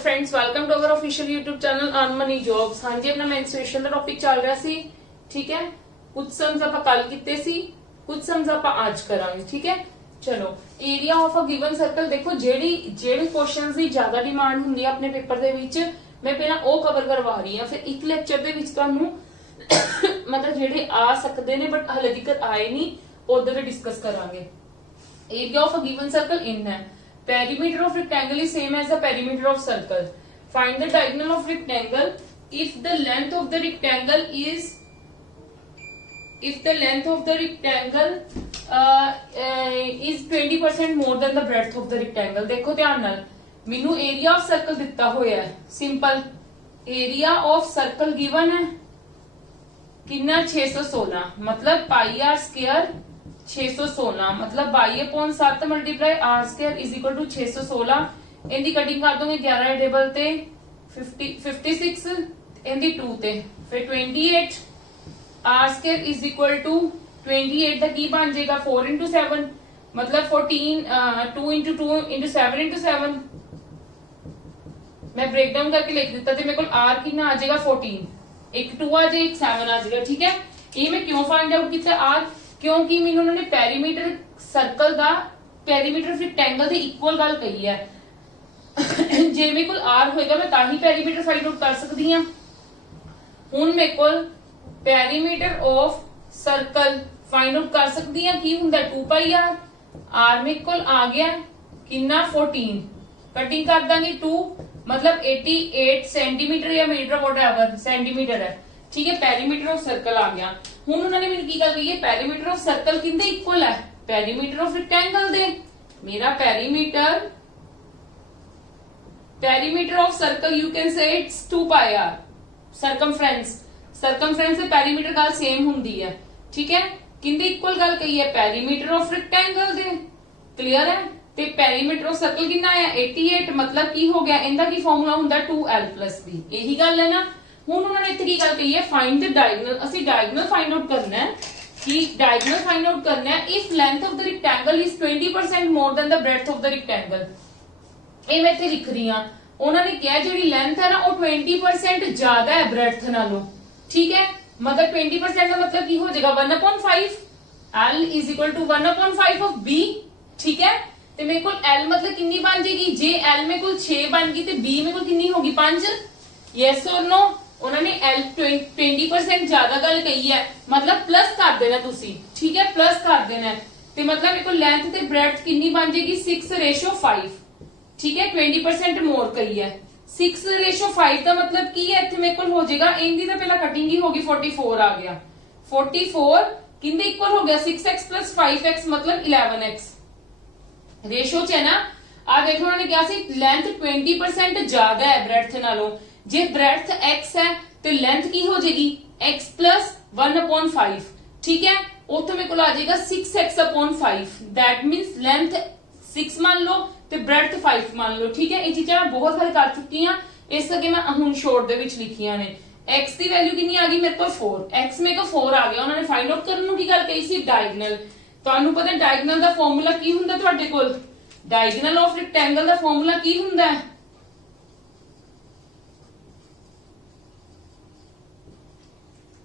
Friends, welcome to our official YouTube channel earn money jobs. हाँ जी, अपना menstruation ਦਾ topic ਚੱਲ ਰਿਹਾ ਸੀ। ठीक है, कुछ सम्स ਆਪਾਂ ਕੱਲ ਕੀਤੇ ਸੀ, कुछ सम्स ਆਪਾਂ ਅੱਜ ਕਰਾਂਗੇ। ठीक है, चलो area of a given circle ਦੇਖੋ, ਜਿਹੜੇ ਕੁਐਸਚਨਸ ਦੀ ਜ਼ਿਆਦਾ ਡਿਮਾਂਡ ਹੁੰਦੀ ਹੈ ਆਪਣੇ ਪੇਪਰ ਦੇ ਵਿੱਚ, ਮੈਂ ਪਹਿਲਾਂ ਉਹ ਕਵਰ ਕਰਵਾ ਰਹੀ ਹਾਂ। ਫਿਰ ਇੱਕ ਲੈਕਚਰ ਦੇ ਵਿੱਚ ਤੁਹਾਨੂੰ ਮਤਲਬ ਜਿਹੜੇ ਆ ਸਕਦੇ ਨੇ ਬਟ ਹਲੇ ਤੱਕ ਆਏ ਨਹੀਂ, ਉਹਦੇ ਤੇ ਡਿਸਕਸ ਕਰਾਂਗੇ। Area of a given circle ਇਨ ਹੈ। Perimeter of rectangle is same as the perimeter of circle. Find the diagonal of rectangle if the length of the rectangle is 20% more than the breadth of the rectangle। देखो ध्यान नाल, मैनू area of circle दिता होया है। Simple area of circle given है कितना 616, मतलब पाई आर स्क्वायर 616, मतलब 22/7 multiply R square is equal to 616। इनकी कटिंग कर दोगे 11 टेबल ते 56, इनकी 2 ते फिर 28 R square is equal to 28 दा की बन जाएगा 4 into 7, मतलब 14 2 into 2 into 7 into 7। मैं ब्रेक डाउन करके लिख दिता थे, मेरे को आर कितना आ जाएगा 14, एक 2 आ जाए एक 7 आ जाएगा। ठीक है, ये मैं क्यों फाइंड आउट किया आर, क्योंकि मैंने उन्होंने पैरीमीटर सर्कल का पैरीमीटर रेक्टेंगल ਦੇ ਇਕੁਅਲ ਗੱਲ ਕਹੀ ਹੈ। ਜੇ ਮੇਰੇ ਕੋਲ r ਹੋਏਗਾ ਮੈਂ ਤਾਂ ਹੀ ਪੈਰੀਮੀਟਰ ਫਾਈਂਡ ਆਊਟ ਕਰ ਸਕਦੀ ਹਾਂ। ਹੁਣ ਮੇਰੇ ਕੋਲ perimeter of circle find out ਕਰ ਸਕਦੀ ਹਾਂ। ਕੀ ਹੁੰਦਾ 2 ਪਾਈ r, r ਮੇਰੇ ਕੋਲ ਆ ਗਿਆ ਕਿੰਨਾ 14, ਕਟਿੰਗ ਕਰ ਦਾਂਗੇ 2, मतलब 88 सेंटीमीटर या मीटर व्हाटएवर सेंटीमीटर है। ठीक है, पैरीमीटर ऑफ सर्कल आ गया। ਹੁਣ ਉਹਨਾਂ ਨੇ ਮੈਨੂੰ ਕੀ ਗੱਲ ਕਹੀ ਹੈ, ਪੈਰੀਮੀਟਰ ਆਫ ਸਰਕਲ ਕਿੰਦੇ ਇਕੁਅਲ ਹੈ, ਪੈਰੀਮੀਟਰ ਆਫ ਰੈਕਟੈਂਗਲ ਦੇ। ਮੇਰਾ perimeter of circle you can say it's 2 pi r। Circumference ਤੇ ਪੈਰੀਮੀਟਰ ਗੱਲ ਸੇਮ ਹੁੰਦੀ ਹੈ। ਠੀਕ ਹੈ, ਕਿੰਦੇ ਇਕੁਅਲ ਗੱਲ ਕਹੀ ਹੈ, ਪੈਰੀਮੀਟਰ ਆਫ ਰੈਕਟੈਂਗਲ ਦੇ। ਕਲੀਅਰ ਹੈ, ਤੇ ਪੈਰੀਮੀਟਰ ਆਫ ਸਰਕਲ ਕਿੰਨਾ ਆਇਆ 88, मतलब ਕੀ ਹੋ ਗਿਆ, ਇਹਦਾ ਕੀ ਫਾਰਮੂਲਾ ਹੁੰਦਾ 2l + b। ਇਹੀ ਗੱਲ ਹੈ ਨਾ। ਹੁਣ ਉਹਨਾਂ ਨੇ ਇੱਥੇ ਕੀ ਗੱਲ ਕਹੀ ਹੈ, ਫਾਈਂਡ ਦ ਡਾਇਗੋਨਲ। ਅਸੀਂ ਡਾਇਗੋਨਲ ਫਾਈਂਡ ਆਊਟ ਕਰਨਾ ਹੈ। ਕਿ ਡਾਇਗੋਨਲ ਫਾਈਂਡ ਆਊਟ ਕਰਨਾ ਹੈ if length of the rectangle is 20% more than the breadth of the rectangle. ਇਹ ਮੈਂ ਇੱਥੇ ਲਿਖ ਰਹੀ ਹਾਂ। ਉਹਨਾਂ ਨੇ ਕਿਹਾ ਜਿਹੜੀ ਲੈਂਥ ਹੈ ਨਾ ਉਹ 20% ਜ਼ਿਆਦਾ ਹੈ ਬ੍ਰੈਡਥ ਨਾਲੋਂ। ਠੀਕ ਹੈ, ਮਤਲਬ 20% ਦਾ ਮਤਲਬ ਕੀ ਹੋ ਜਾਏਗਾ 1/5, l is equal to 1/5 of b। ठीक है, ਤੇ ਮੇਰੇ ਕੋਲ l मतलब ਕਿੰਨੀ ਬਣ ਜਾਏਗੀ, ਜੇ l ਮੇਰੇ ਕੋਲ 6 ਬਣ ਗਈ ਤੇ b ਮੇਰੇ ਕੋਲ ਕਿੰਨੀ ਹੋਗੀ 5। Yes or no. ਉਹਨਾਂ ਨੇ l 20% ਜ਼ਿਆਦਾ ਗੱਲ ਕਹੀ ਹੈ, मतलब प्लस कर देना ਤੁਸੀਂ। ठीक है, प्लस कर देना ਤੇ मतलब ਮੇਰੇ ਕੋਲ ਲੈਂਥ ਤੇ ਬ੍ਰੈਡਥ ਕਿੰਨੀ ਬਣ ਜਾਏਗੀ 6:5। ठीक है, 20% ਮੋਰ ਕਹੀ ਹੈ। 6:5 ਦਾ मतलब ਕੀ ਹੈ, ਇੱਥੇ ਮੇਰੇ ਕੋਲ ਹੋ ਜਾਏਗਾ ਇਹਦੀ ਤਾਂ ਪਹਿਲਾਂ ਕਟਿੰਗ ਹੀ ਹੋਗੀ 44 ਆ ਗਿਆ। 44 ਕਿੰਦੇ ਇਕੁਅਲ ਹੋ ਗਿਆ 6x + 5x मतलब 11x। रेशो च है ना। आ देखो उन्होंने क्या सी, लेंथ 20% ज्यादा है ब्रेड्थ नालों। जे ब्रेड्थ x है तो लेंथ की हो जाएगी x + 1/5। ठीक है, उतो मेरे को आ जाएगा 6x/5। दैट मींस लेंथ 6 मान लो ते ब्रेड्थ 5 मान लो। ठीक है, ये चीजां मैं बहुत बार कर चुकी हां, इस करके मैं हुण शॉर्ट दे विच लिखियां ने। x दी वैल्यू कितनी आ गई मेरे को 4, x मेरे को 4 आ गया। उन्होंने फाइंड आउट करन नूं की गल कही सी, डायगोनल। ਤੁਹਾਨੂੰ ਪਤਾ ਡਾਇਗੋਨਲ ਦਾ ਫਾਰਮੂਲਾ ਕੀ ਹੁੰਦਾ ਤੁਹਾਡੇ ਕੋਲ, ਡਾਇਗੋਨਲ ਆਫ ਰੈਕਟੈਂਗਲ ਦਾ ਫਾਰਮੂਲਾ ਕੀ ਹੁੰਦਾ ਹੈ,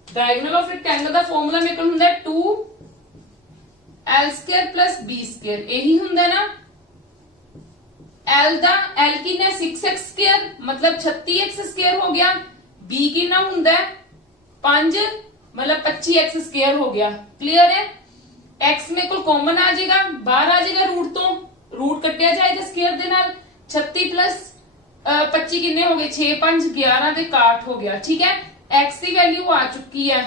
ਡਾਇਗੋਨਲ ਆਫ ਰੈਕਟੈਂਗਲ ਦਾ ਫਾਰਮੂਲਾ ਮੇਰੇ ਕੋਲ ਹੁੰਦਾ 2l² + b²। ਇਹੀ ਹੁੰਦਾ ਨਾ। l ਦਾ l ਕਿੰਨਾ 6x², मतलब 36x² ਹੋ ਗਿਆ। b ਕਿੰਨਾ ਹੁੰਦਾ 5, मतलब 25x² ਹੋ ਗਿਆ। क्लियर है, x मेरे को कॉमन आ जाएगा, बाहर आ जाएगा रूट तो, रूट कटिया जाएगा स्क्वायर दे नाल। 36 + 25 कितने हो गए 6 5 11 ਦੇ 61 हो गया। ठीक है, x ਦੀ वैल्यू आ चुकी है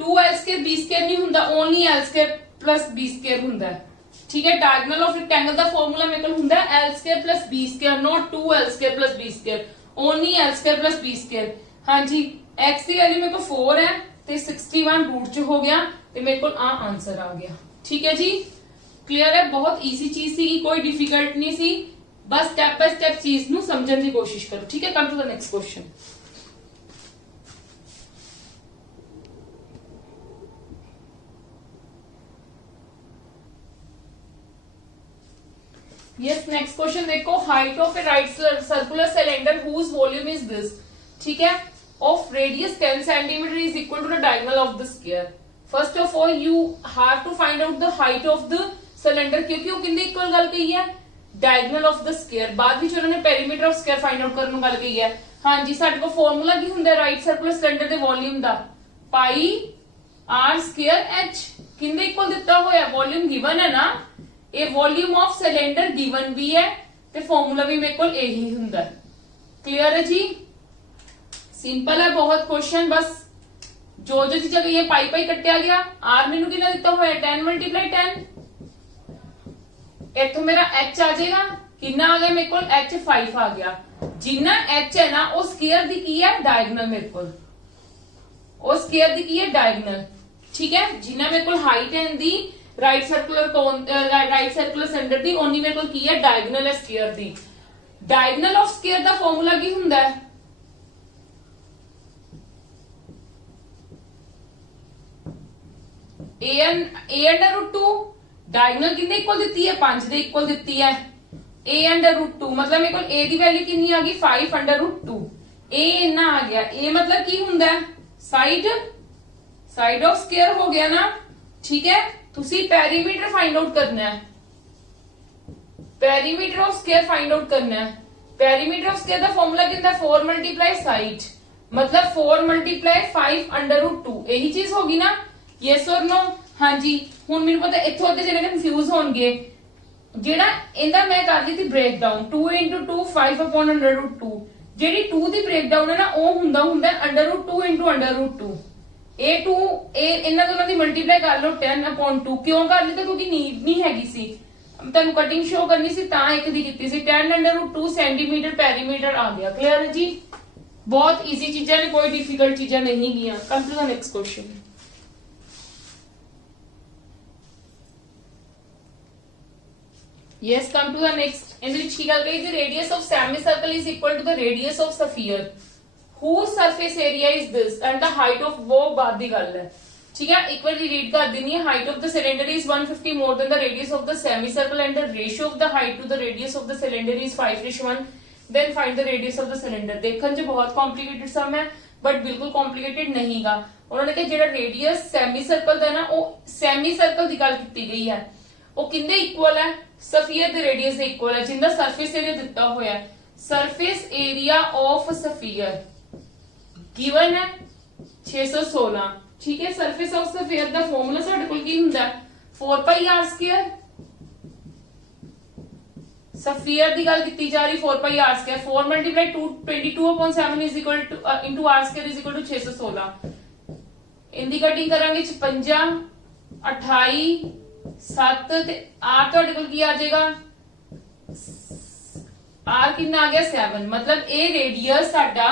2l² b² नहीं ਹੁੰਦਾ, ओनली l² + b² ਹੁੰਦਾ। ठीक है, diagonal of rectangle the formula ਮੇਰੇ ਕੋਲ ਹੁੰਦਾ l² + b², not 2l² + b², only l² + b²। हाँ जी, x ਦੀ वैल्यू मेरे को 4 है ਤੇ 61 रूट ਚ ਹੋ ਗਿਆ ਤੇ ਮੇਰੇ ਕੋਲ ਆ ਆਨਸਰ ਆ ਗਿਆ। ठीक है जी, क्लियर है। बहुत इजी चीज सी, कोई डिफिकल्ट नहीं सी, बस स्टेप बाय स्टेप चीज नू समझने की कोशिश करो। ठीक है, come to the next question. Yes next question देखो, height of a right circular cylinder whose volume is this, ठीक है, of radius 10 centimetre is equal to the diagonal of the square. First of all you have to find out the height of the cylinder, क्योंकि वो किंदे equal गल कही है, diagonal of the square. बाद विच उन्होंने perimeter of square find out करने गल कही है। हाँ जी, साडे कोल फार्मूला की हुंदा राइट सर्कुलर सिलेंडर दे वॉल्यूम दा, पाई आर स्क्वायर एच। किंदे इक्वल दिता होया, वॉल्यूम गिवन है ना, ये वॉल्यूम ऑफ सिलेंडर गिवन भी है ते फार्मूला भी मेरे को यही हुंदा। क्लियर है जी, सिंपल है बहुत क्वेश्चन, बस जो जो चीजें गई है पाई पाई कटिया गया। आर मैनू कितना दिता होया 10 मल्टीप्लाई 10, इथों मेरा एच आ जाएगा, कितना आ गया मेरे को एच 5 आ गया। जिन्ना एच है ना वो स्क्वायर दी की है डायगोनल, मेरे को वो स्क्वायर दी की है डायगोनल, ठीक है। जिन्ना मेरे को हाइट है दी right circular cone right circular cylinder दी, ओनी मेरे को की है डायगोनल है स्क्वायर दी। डायगोनल ऑफ स्क्वायर दा फार्मूला की हुंदा है, ए अंडर रूट 2। डायगोनल कितने इक्वल दिती है, 5 दे इक्वल दिती है। ए अंडर रूट 2 मतलब मेरे को ए दी वैल्यू कितनी आ गई 5 अंडर रूट 2। ए इतना आ गया, ए मतलब की हुंदा है साइड ऑफ स्क्वायर हो गया ना, ठीक है। तुसी पेरीमीटर फाइंड आउट करना है, perimeter of square find out करना है। पेरीमीटर ऑफ स्क्वायर दा फार्मूला कितना 4 मल्टीप्लाई साइड, मतलब 4 मल्टीप्लाई 5 अंडर रूट 2, यही चीज होगी ना, यस और नो। हाँ जी, हुण मैनूं पता इत्थों अद्धे जने कंफ्यूज होणगे। जेड़ा इंदा मैं कर दी थी break down 2 into 2 5 upon under root 2, जेड़ी 2 दी ब्रेक डाउन है ना वो हुंदा under root 2 into under root 2। ए 2 ए इन्हां दोनों दी मल्टीप्लाई कर लो 10 upon 2। क्यों कर ली, क्योंकि नीड नहीं हैगी सी, तुहानूं कटिंग शो करनी सी तां एक दी कीती सी। 10 अंडर रूट 2 सेंटीमीटर पेरीमीटर आ गया। क्लियर है जी, बहुत इजी चीजां ने, कोई डिफिकल्ट चीजां नहीं गियां। Come to the next question. Yes, come to the next. In which की गल कही, the radius of semicircle is equal to the radius of sphere. Whose surface area is this and the height of वो बाद दी गल है, ठीक है। एक बार रीड कर देनी है। Height of the cylinder is 150 more than the radius of the semicircle and the ratio of the height to the radius of the cylinder is 5:1. Then find the radius of the cylinder. देखने च बहुत complicated सम है, but बिल्कुल complicated नहीं गा। उन्होंने कहा जेड़ा रेडियस सेमी सर्कल दा ना, वो सेमी सर्कल की गल की गई है, वो किंदे इक्वल है, सफियर दे रेडियस दे इक्वल है, जिंदा सरफेस एरिया दिता होया। Surface area of sphere given है 616, ठीक है। सरफेस ऑफ सफियर दा फार्मूला साडे कोल की हुंदा 4 पाई आर स्क्वायर। सफियर दी गल कीती जा रही 4 pi r square, 4 multiply 2 22/7 is equal to into r square is equal to 616। इनदी कटिंग करांगे 56 28 7 ते आर तुहाडे कोल की आ जाएगा, आर कितना आ गया 7। मतलब ए रेडियस साडा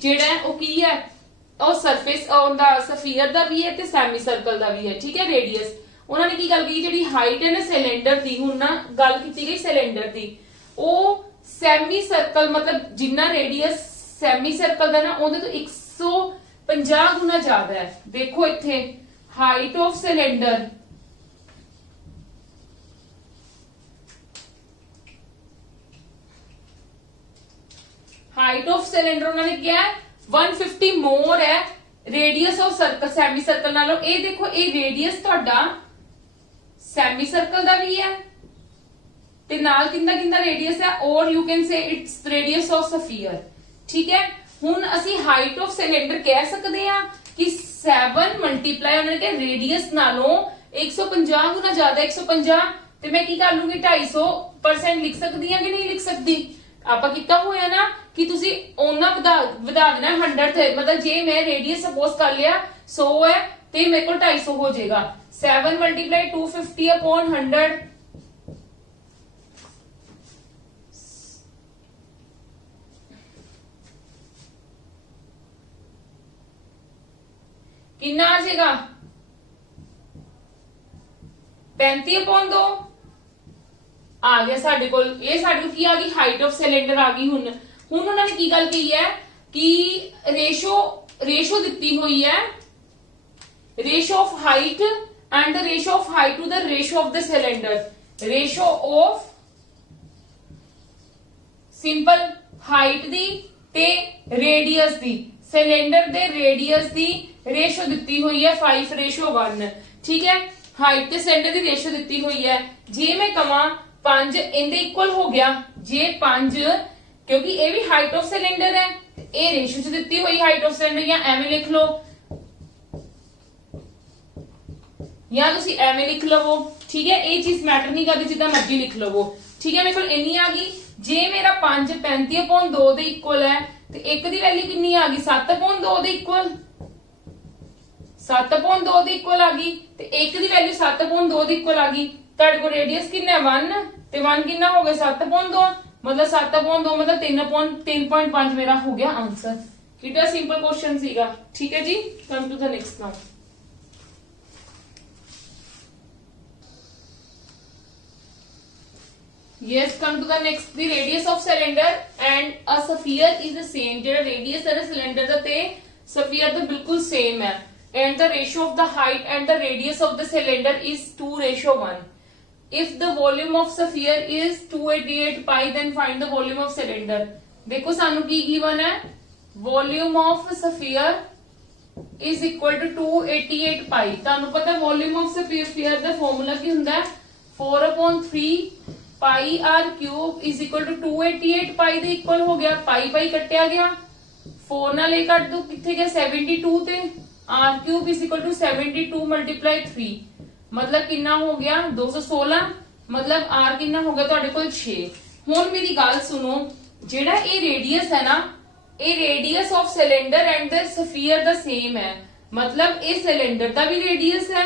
जेड़ा है वो की है, और सरफेस दा सफियर दा भी है ते सेमी सर्कल दा भी है, ठीक है। रेडियस उन्होंने की गल की, जेडी हाइट है ना सिलेंडर दी, हुण ना गल की गई सिलेंडर दी, वो सेमी सर्कल मतलब जिन्ना रेडियस सेमी सर्कल दा ना ओदे तो 150 गुना ज्यादा है। देखो इत्थे height of cylinder height of cylinder उन्होंने क्या है 150 मोर है radius of circle semi circle नालों। ए देखो ए रेडियस ਤੁਹਾਡਾ सेमी सर्कल ਦਾ ਵੀ ਹੈ ਤੇ ਨਾਲ ਕਿੰਨਾ ਕਿੰਨਾ रेडियस है, और you can say its radius of sphere, ठीक है। ਹੁਣ ਅਸੀਂ ਹਾਈਟ ਆਫ ਸਿਲੰਡਰ ਕਹਿ ਸਕਦੇ ਆ ਕਿ 7 ਮਲਟੀਪਲਾਈ ਉਹਨਾਂ ਨੇ रेडियस ਨਾਲੋਂ 150 ਗੁਣਾ ਜ਼ਿਆਦਾ 150, ਤੇ ਮੈਂ ਕੀ ਕਰ ਲੂੰਗੀ 250% ਲਿਖ ਸਕਦੀ ਆ ਕਿ ਨਹੀਂ ਲਿਖ ਸਕਦੀ। ਆਪਾਂ ਕੀਤਾ ਹੋਇਆ ਨਾ ਕਿ ਤੁਸੀਂ ਉਹਨਾਂ ਵਧਾ ਦੇਣਾ 100 ਤੇ, मतलब ਜੇ मैं रेडियस सपोज कर लिया 100 है ਤੇ ਮੇਰੇ ਕੋਲ 250 ਹੋ ਜਾਏਗਾ। 7 मल्टीप्लाई 250 अपॉन 100 कितना आ जाएगा 35 अपॉन 2 आ गया साडे कोल। ये साडे कोल की आ गई हाइट ऑफ सिलेंडर आ गई। हुन उन्होंने की गल कही है कि रेशो दिती हुई है, ratio of height and the ratio of height to the ratio of the cylinder. Ratio of simple height ਦੀ ਤੇ ਰੇਡੀਅਸ ਦੀ, ਸਿਲੰਡਰ ਦੇ ਰੇਡੀਅਸ ਦੀ ਰੇਸ਼ੋ ਦਿੱਤੀ ਹੋਈ ਹੈ 5:1। ਠੀਕ ਹੈ, ਹਾਈਟ ਤੇ ਸਿਲੰਡਰ ਦੀ ਰੇਸ਼ੋ ਦਿੱਤੀ ਹੋਈ ਹੈ। ਜੇ ਮੈਂ ਕਵਾਂ 5 ਇਹਦੇ ਇਕੁਅਲ ਹੋ ਗਿਆ, ਜੇ 5 ਕਿਉਂਕਿ ਇਹ ਵੀ ਹਾਈਟ ਆਫ ਸਿਲੰਡਰ ਹੈ ਤੇ ਇਹ ਰੇਸ਼ੋ ਚ ਦਿੱਤੀ ਹੋਈ ਹਾਈਟ ਆਫ ਸਿਲੰਡਰ, ਜਾਂ ਐਵੇਂ ਲਿਖ ਲਓ ਜਾਂ ਤੁਸੀਂ ਐਵੇਂ ਲਿਖ ਲਵੋ। ਠੀਕ ਹੈ, ਇਹ ਚੀਜ਼ ਮੈਟਰ ਨਹੀਂ ਕਰਦੀ, ਜਿੱਦਾਂ ਮਰਜ਼ੀ ਲਿਖ ਲਵੋ। ਠੀਕ ਹੈ, ਮੇਰੇ ਕੋਲ ਇੰਨੀ ਆ ਗਈ। ਜੇ ਮੇਰਾ 5 35/2 ਦੇ ਇਕੁਅਲ ਹੈ ਤੇ ਇੱਕ ਦੀ ਵੈਲਿਊ ਕਿੰਨੀ ਆ ਗਈ 7/2 ਦੇ ਇਕੁਅਲ, 7/2 ਦੇ ਇਕੁਅਲ ਆ ਗਈ ਤੇ ਇੱਕ ਦੀ ਵੈਲਿਊ 7/2 ਦੇ ਇਕੁਅਲ ਆ ਗਈ। ਤੁਹਾਡੇ ਕੋਲ ਰੇਡੀਅਸ ਕਿੰਨਾ ਹੈ 1 ਤੇ 1 ਕਿੰਨਾ ਹੋ ਗਿਆ 7/2, ਮਤਲਬ 7/2 ਮਤਲਬ 3.5 ਮੇਰਾ ਹੋ ਗਿਆ ਆਂਸਰ। ਕਿੰਨਾ ਸਿੰਪਲ ਕੁਐਸਚਨ ਸੀਗਾ। ਠੀਕ ਹੈ ਜੀ, come to the next now. Yes, come to the next. The radius of cylinder and a sphere is the same. जेड़ा radius है cylinder दा ते sphere दा बिल्कुल same है. And the ratio of the height and the radius of the cylinder is 2:1. If the volume of sphere is 288 pi, then find the volume of cylinder. देखो सानू की given है, volume of sphere is equal to 288 pi. तानू पता है volume of sphere दा formula की हुंदा है 4/3 pi r cube is equal to 288 pi दे इक्वल हो गया। पाई पाई कटिया गया, 4 नाल ए कट दो, किथे गया 72 ते R cube is equal to 72 multiply 3, मतलब कितना हो गया 216, मतलब आर कितना हो गया तुहाडे कोल 6। हुण मेरी गल सुनो, जेड़ा ए रेडियस है ना, a radius of cylinder and the sphere the same है, मतलब ए सिलेंडर दा भी रेडियस है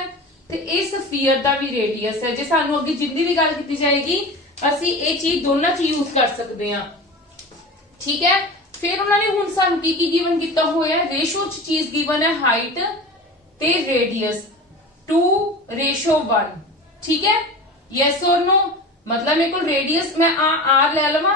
ते ए स्फीयर दा भी रेडियस है। जे सानू अगे जिंदी भी गल कीती जाएगी ਅਸੀਂ ਇਹ ਚੀਜ਼ ਦੋਨਾਂ ਚ ਯੂਜ਼ ਕਰ ਸਕਦੇ ਹਾਂ। ਠੀਕ ਹੈ, ਫਿਰ ਉਹਨਾਂ ਨੇ ਹੁਣ ਸਾਨੂੰ ਕੀ ਗਿਵਨ ਕੀਤਾ ਹੋਇਆ ਹੈ, ਰੇਸ਼ੋ ਚ ਚੀਜ਼ ਗਿਵਨ ਹੈ ਹਾਈਟ ਤੇ ਰੇਡੀਅਸ 2:1। ਠੀਕ ਹੈ, ਯੈਸ ਔਰ नो, मतलब मेरे को रेडियस मैं आर ले लवा,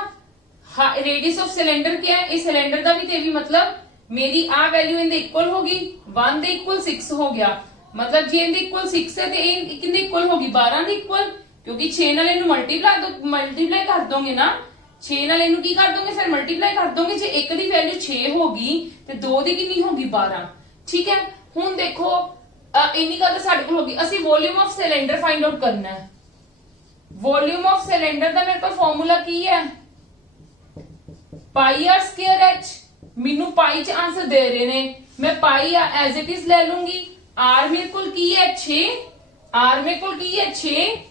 रेडियस ऑफ सिलेंडर क्या है, इस सिलेंडर का भी ते भी मतलब मेरी आ वैल्यू इनदे इक्वल होगी 1 दे इक्वल 6 हो गया, मतलब जे इनदे इक्वल 6 है ते किंदे इक्वल होगी 12 दे इक्वल, क्योंकि 6 नाल इनू मल्टीप्लाई कर दोगे ना, 6 नाल इनू की कर दोगे फिर मल्टीप्लाई कर दोगे। जे एक दी वैल्यू 6 होगी ते 2 दी कितनी होगी 12। ठीक है, हुण देखो इन्नी गल साडे कोल होगी, ਅਸੀਂ volume of cylinder find out करना है। वॉल्यूम ऑफ सिलेंडर ਦਾ ਮੇਰੇ ਕੋਲ ਫਾਰਮੂਲਾ ਕੀ ਹੈ, पाई आर स्क्वायर एच। ਮੈਨੂੰ पाई ਚ आंसर दे रहे ने, मैं पाई एज इट इज ले लूंगी। आर मेरे कोल की है 6, आर मेरे कोल की है 6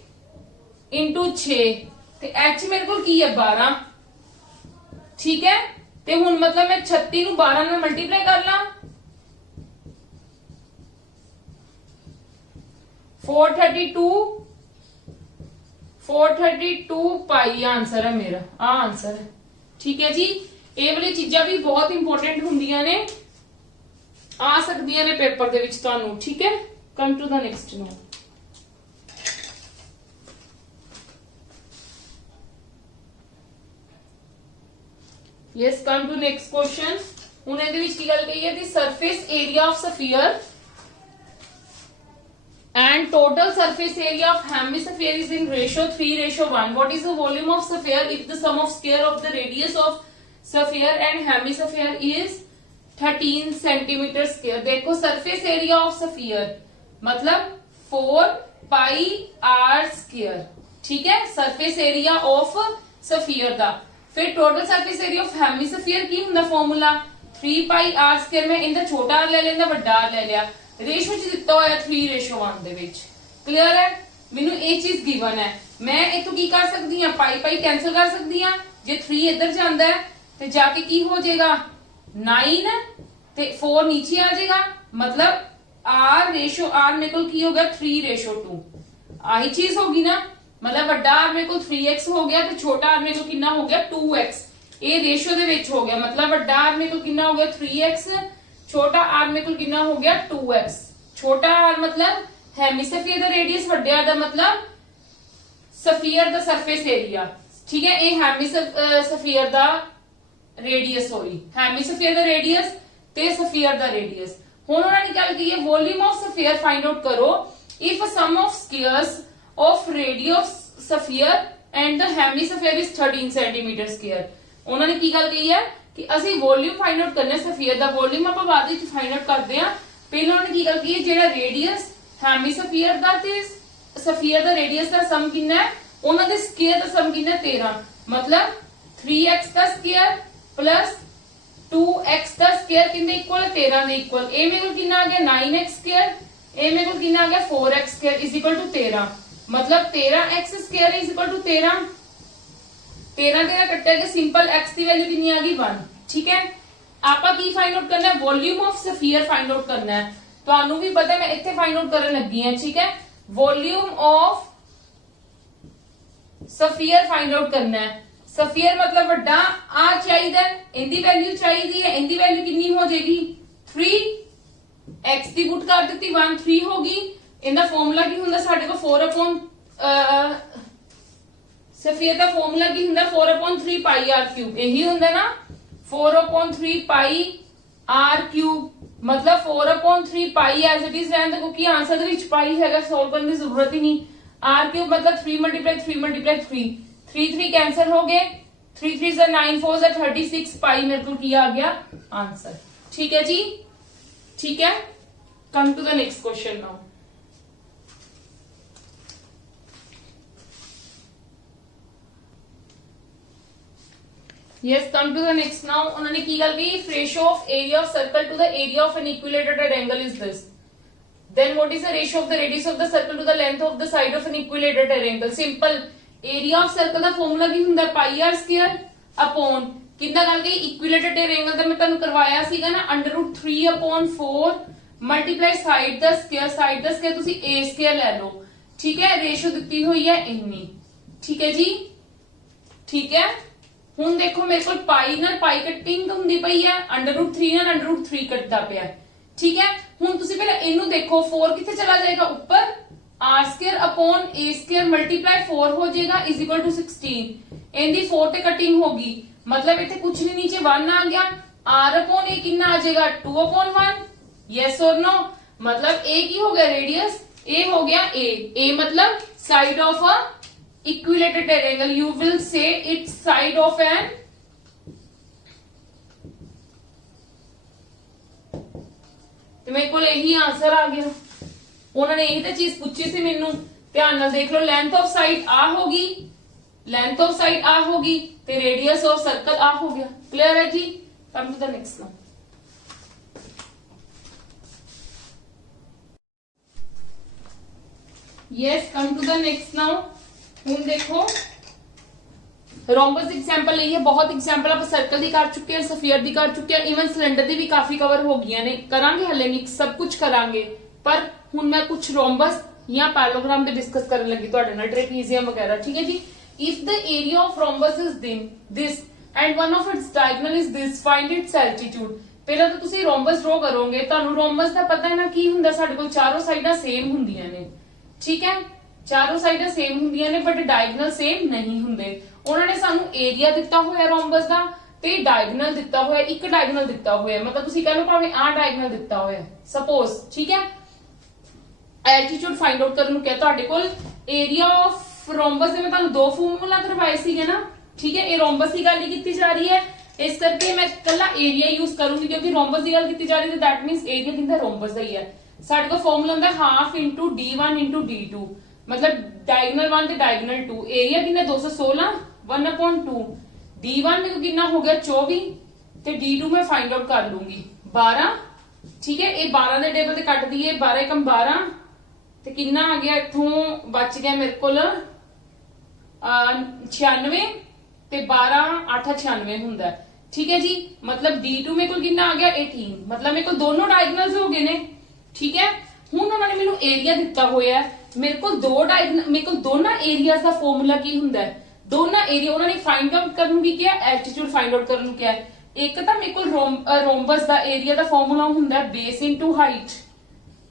इंटू 6 ते एच मेरे को की है 12। ठीक है, ते हुण मतलब मैं 36 नू 12 नाल मल्टीप्लाई कर ला, 432 पाई आंसर है मेरा, आ आंसर है। ठीक है जी, ये वाली चीजां भी बहुत इंपोर्टेंट हुंदियां ने, आ सकदियां ने पेपर दे विच तुहानू। ठीक है, come to the next now. Yes, come to next question. ਹੁਣ ਇਹਦੇ ਵਿੱਚ ਕੀ ਗੱਲ ਕਹੀ ਹੈ, the surface area of sphere and total surface area of hemisphere is in ratio 3:1. What is the volume of sphere if the sum of square of the radius of sphere and hemisphere is 13 centimeter square? देखो surface area of sphere मतलब 4 pi r square। ठीक है, surface area of sphere दा। फिर total surface area of hemisphere की हुंदा formula 3 पाई r square में इंदा छोटा r ले लेंदा, बड़ा r ले लिया, रेशो च दित्ता होया 3:1 दे विच। क्लियर है, मेनू ये चीज गिवन है, मैं इथों की कर सकदी हां, पाई पाई कैंसिल कर सकदी हां, जे 3 इधर जांदा है ते जाके की हो जाएगा 9 ते 4 नीचे आ जाएगा, मतलब r रेशो r मेरे को की हो गया 3:2। आही चीज होगी ना, मतलब बड़ा r मेरे को 3x हो गया तो छोटा r मेरे को कितना हो गया 2x। ये रेशियो दे विच हो गया, मतलब बड़ा r मेरे को कितना हो गया 3x, छोटा r मेरे को कितना हो गया 2x। छोटा r मतलब हेमिस्फीयर दा रेडियस, बड़े r दा मतलब स्फीयर दा सरफेस एरिया। ठीक है, ये हेमिस्फीयर दा रेडियस होई, हेमिस्फीयर दा रेडियस ते स्फीयर दा रेडियस। हुण उन्होंने गल की है volume of sphere find out करो if sum of squares of radius sphere and the hemisphere is 13 centimeter square। ਉਹਨਾਂ ਨੇ ਕੀ ਗੱਲ ਕਹੀ ਹੈ ਕਿ ਅਸੀਂ ਵੋਲਿਊਮ ਫਾਈਂਡ ਆਊਟ ਕਰਨਾ ਸਫੀਅਰ ਦਾ। ਵੋਲਿਊਮ ਆਪਾਂ ਬਾਅਦ ਵਿੱਚ ਫਾਈਂਡ ਆਊਟ ਕਰਦੇ ਆ, ਪਹਿਲਾਂ ਉਹਨਾਂ ਨੇ ਕੀ ਗੱਲ ਕਹੀ ਹੈ ਜਿਹੜਾ ਰੇਡੀਅਸ ਹੈਮੀਸਫੀਅਰ ਦਾ ਤੇ ਸਫੀਅਰ ਦਾ ਰੇਡੀਅਸ ਦਾ ਸਮ ਕਿੰਨਾ ਹੈ, ਉਹਨਾਂ ਦੇ ਸਕੁਅਰ ਦਾ ਸਮ ਕਿੰਨਾ 13, मतलब 3x ਦਾ ਸਕੁਅਰ प्लस 2x ਦਾ ਸਕੁਅਰ ਕਿੰਨੇ ਇਕੁਅਲ 13 ਦੇ ਇਕੁਅਲ। ਇਹ ਮੇਰੇ ਕੋਲ ਕਿੰਨਾ ਆ ਗਿਆ 9x ਸਕੁਅਰ, ਇਹ ਮੇਰੇ ਕੋਲ ਕਿੰਨਾ ਆ ਗਿਆ 4x square is equal to 13, मतलब 13x square is equal to 13। 13 ਕੱਟਿਆ ਗਿਆ ਸਿੰਪਲ x ਦੀ ਵੈल्यू ਕਿੰਨੀ ਆ ਗਈ 1। ਠੀਕ ਹੈ, ਆਪਾਂ ਕੀ ਫਾਈਂਡ ਆਊਟ ਕਰਨਾ ਹੈ volume of sphere find out ਕਰਨਾ ਹੈ। ਤੁਹਾਨੂੰ ਵੀ ਪਤਾ ਮੈਂ ਇੱਥੇ ਫਾਈਂਡ ਆਊਟ ਕਰਨ ਲੱਗੀ ਹਾਂ। ਠੀਕ ਹੈ, volume of sphere find out करना है। सफियर मतलब वड्डा आ चाहिए, इनकी वैल्यू चाहिए है, इनकी वैल्यू कितनी हो जाएगी 3, x की पुट कर दी 1 3 होगी। इनका फॉर्मूला की हुंदा साडे को 4 अपॉन सफियर का फॉर्मूला की हुंदा 4 अपॉन 3 पाई आर क्यूब, यही हुंदा ना 4 अपॉन 3 पाई आर क्यूब, मतलब 4 upon 3 pi as it is रहने क्योंकि आंसर ਦੇ ਵਿੱਚ ਪਾਈ ਹੈਗਾ, ਸੋल्व करने की जरूरत ही नहीं। r क्यूब मतलब 3 मल्टीप्लाई 3 मल्टीप्लाई 3, 3 3 कैंसिल हो गए, 3 3 से 9 4 से 36 पाई मेरे को किया आ गया आंसर। ठीक है जी, ठीक है, come to the next question now. Yes, come to the next now. उन्होंने की गल की ratio of area of circle to the area of an equilateral triangle is this. Then what is the ratio of the radius of the circle to the length of the side of an equilateral triangle? Simple. Area of circle the formula ਕੀ ਹੁੰਦਾ pi r square upon कितना गल गई equilateral triangle ਦਾ ਮੈਂ ਤੁਹਾਨੂੰ ਕਰਵਾਇਆ ਸੀਗਾ ਨਾ √3 upon 4 multiply side ਦਾ square ਤੁਸੀਂ a square ਲੈ ਲਓ। ठीक है, रेशियो ਦਿੱਤੀ ਹੋਈ ਹੈ ਇੰਨੀ। ठीक है जी, ठीक है। ਹੁਣ ਦੇਖੋ ਮੇਰੇ ਕੋਲ ਪਾਈ ਨਾਲ ਪਾਈ ਕਟਿੰਗ ਹੁੰਦੀ ਪਈ ਹੈ, √3 ਨਾਲ √3 ਕੱਟਦਾ ਪਿਆ। ਠੀਕ ਹੈ, ਹੁਣ ਤੁਸੀਂ ਪਹਿਲਾਂ ਇਹਨੂੰ ਦੇਖੋ 4 ਕਿੱਥੇ ਚਲਾ ਜਾਏਗਾ ਉੱਪਰ, r square upon a square multiply 4 ਹੋ ਜਾਏਗਾ ਇਜ਼ ਇਕੁਅਲ ਟੂ 16। ਇਹਦੀ 4 ਤੇ ਕਟਿੰਗ ਹੋਗੀ, मतलब ਇੱਥੇ ਕੁਝ ਨਹੀਂ ਨੀਚੇ 1 ਆ ਗਿਆ, r ਅਪੋਨ a ਕਿੰਨਾ ਆ ਜਾਏਗਾ 2 ਅਪੋਨ 1। यस और नो, मतलब a ਕੀ ਹੋ ਗਿਆ रेडियस, a हो गया a मतलब side of a equilateral triangle, you will say its side of an ਤੇ ਮੇਰੇ ਕੋਲ ਇਹੀ ਆਨਸਰ ਆ ਗਿਆ। ਉਹਨਾਂ ਨੇ ਇਹੀ ਤਾਂ ਚੀਜ਼ ਪੁੱਛੀ ਸੀ ਮੈਨੂੰ, ਧਿਆਨ ਨਾਲ ਦੇਖ ਲਓ। ਲੈਂਥ ਆਫ ਸਾਈਡ ਆ ਹੋਗੀ, ਲੈਂਥ ਆਫ ਸਾਈਡ ਆ ਹੋਗੀ ਤੇ ਰੇਡੀਅਸ ਆਫ ਸਰਕਲ ਆ ਹੋ ਗਿਆ। ਕਲੀਅਰ ਹੈ ਜੀ, come to the next now. Yes, come to the next now. ਹੁਣ ਦੇਖੋ रोम्बस एग्जांपल ਲਈਏ, ਬਹੁਤ एग्जांपल ਆਪਾਂ ਸਰਕਲ ਦੀ ਕਰ ਚੁੱਕੇ ਹਾਂ, ਸਫੀਅਰ ਦੀ ਕਰ ਚੁੱਕੇ ਹਾਂ, ਇਵਨ ਸਿਲੰਡਰ ਦੀ ਵੀ ਕਾਫੀ ਕਵਰ ਹੋ ਗਈਆਂ ਨੇ। ਕਰਾਂਗੇ ਹਲੇ ਮਿਕਸ ਸਭ ਕੁਝ ਕਰਾਂਗੇ, ਪਰ ਹੁਣ ਮੈਂ ਕੁਝ रोम्बस ਜਾਂ ਪੈਰਲੋਗ੍ਰਾਮ ਦੇ ਡਿਸਕਸ ਕਰਨ ਲੱਗੀ ਤੁਹਾਡੇ ਨਾਲ, ਟ੍ਰੇਪੀਜ਼ੀਅਮ ਵਗੈरह। ठीक है जी, if the area of rhombus is this and one of its diagonal is this, find its altitude। ਪਹਿਲਾਂ ਤਾਂ ਤੁਸੀਂ रोम्बस ਡਰਾ ਕਰੋਗੇ, ਤੁਹਾਨੂੰ रोम्बस ਦਾ ਪਤਾ ਹੈ ਨਾ ਕੀ ਹੁੰਦਾ, ਸਾਡੇ ਕੋਲ ਚਾਰੋਂ ਸਾਈਡਾਂ ਸੇਮ ਹੁੰਦੀਆਂ ਨੇ। ਠੀਕ ਹੈ, ਚਾਰੋਂ ਸਾਈਡਾਂ ਸੇਮ ਹੁੰਦੀਆਂ ਨੇ ਬਟ ਡਾਇਗਨਲ ਸੇਮ ਨਹੀਂ ਹੁੰਦੇ। ਉਹਨਾਂ ਨੇ ਸਾਨੂੰ ਏਰੀਆ ਦਿੱਤਾ ਹੋਇਆ ਰੋਮਬਸ ਦਾ ਤੇ ਡਾਇਗਨਲ ਦਿੱਤਾ ਹੋਇਆ, ਇੱਕ ਡਾਇਗਨਲ ਦਿੱਤਾ ਹੋਇਆ, ਮਤਲਬ ਤੁਸੀਂ ਕਹ ਲਓ ਭਾਵੇਂ ਆ ਡਾਇਗਨਲ ਦਿੱਤਾ ਹੋਇਆ ਸਪੋਜ਼। ਠੀਕ ਹੈ, ਐਲਟੀਟਿਊਡ ਫਾਈਂਡ ਆਊਟ ਕਰਨ ਨੂੰ ਕਿਹਾ ਤੁਹਾਡੇ ਕੋਲ। ਏਰੀਆ ਆਫ ਰੋਮਬਸ ਦੇ ਮੈਂ ਤੁਹਾਨੂੰ ਦੋ ਫਾਰਮੂਲਾ ਕਰਵਾਏ ਸੀਗੇ ਨਾ। ਠੀਕ ਹੈ, ਇਹ ਰੋਮਬਸ ਦੀ ਗੱਲ ਕੀਤੀ ਜਾ ਰਹੀ ਹੈ, ਇਸ ਕਰਕੇ ਮੈਂ ਕੱਲਾ ਏਰੀਆ ਯੂਜ਼ ਕਰੂੰਗੀ ਕਿਉਂਕਿ ਰੋਮਬਸ ਦੀ ਗੱਲ ਕੀਤੀ ਜਾ ਰਹੀ ਹੈ, ਦੈਟ ਮੀਨਸ ਏਰੀਆ ਕਿੰਦਾ ਰੋਮਬਸ ਦਾ ਹੀ ਹੈ। ਸਾਡੇ ਕੋਲ ਫਾਰਮੂਲਾ ਹੁੰਦਾ half into d1 into d2, मतलब डायगोनल 1 ਤੇ डायगोनल 2। एरिया कितना 216 1/2, d1 में कितना हो गया 24 ਤੇ d2 मैं फाइंड आउट कर लूंगी 12। ठीक है, ये 12 ਦੇ ਟੇਬਲ ਤੇ ਕੱਟ ਦਈਏ, 12 × 12 ਤੇ ਕਿੰਨਾ ਆ ਗਿਆ, ਇੱਥੋਂ ਬਚ ਗਿਆ ਮੇਰੇ ਕੋਲ 96 ਤੇ 12 8 96 ਹੁੰਦਾ। ठीक है जी, मतलब d2 ਮੇਰੇ ਕੋਲ ਕਿੰਨਾ ਆ ਗਿਆ 18, मतलब ਮੇਰੇ ਕੋਲ ਦੋਨੋਂ ਡਾਇਗੋਨਲਸ ਹੋ ਗਏ ਨੇ। ठीक है, ਹੁਣ ਉਹਨਾਂ ਨੇ ਮੈਨੂੰ ਏਰੀਆ ਦਿੱਤਾ ਹੋਇਆ, ਮੇਰੇ ਕੋਲ ਦੋਨਾਂ ਏਰੀਆਜ਼ ਦਾ ਫਾਰਮੂਲਾ ਕੀ ਹੁੰਦਾ ਹੈ, ਦੋਨਾਂ ਏਰੀਆ ਉਹਨਾਂ ਨੇ ਫਾਈਂਡ ਆਊਟ ਕਰਨ ਨੂੰ ਕੀ ਕਿਹਾ, ਐਲਟੀਟਿਊਡ ਫਾਈਂਡ ਆਊਟ ਕਰਨ ਨੂੰ ਕਿਹਾ। ਇੱਕ ਤਾਂ ਮੇਰੇ ਕੋਲ ਰੋਮਬਸ ਦਾ ਏਰੀਆ ਦਾ ਫਾਰਮੂਲਾ ਹੁੰਦਾ ਬੇਸ ਇਨਟੂ ਹਾਈਟ।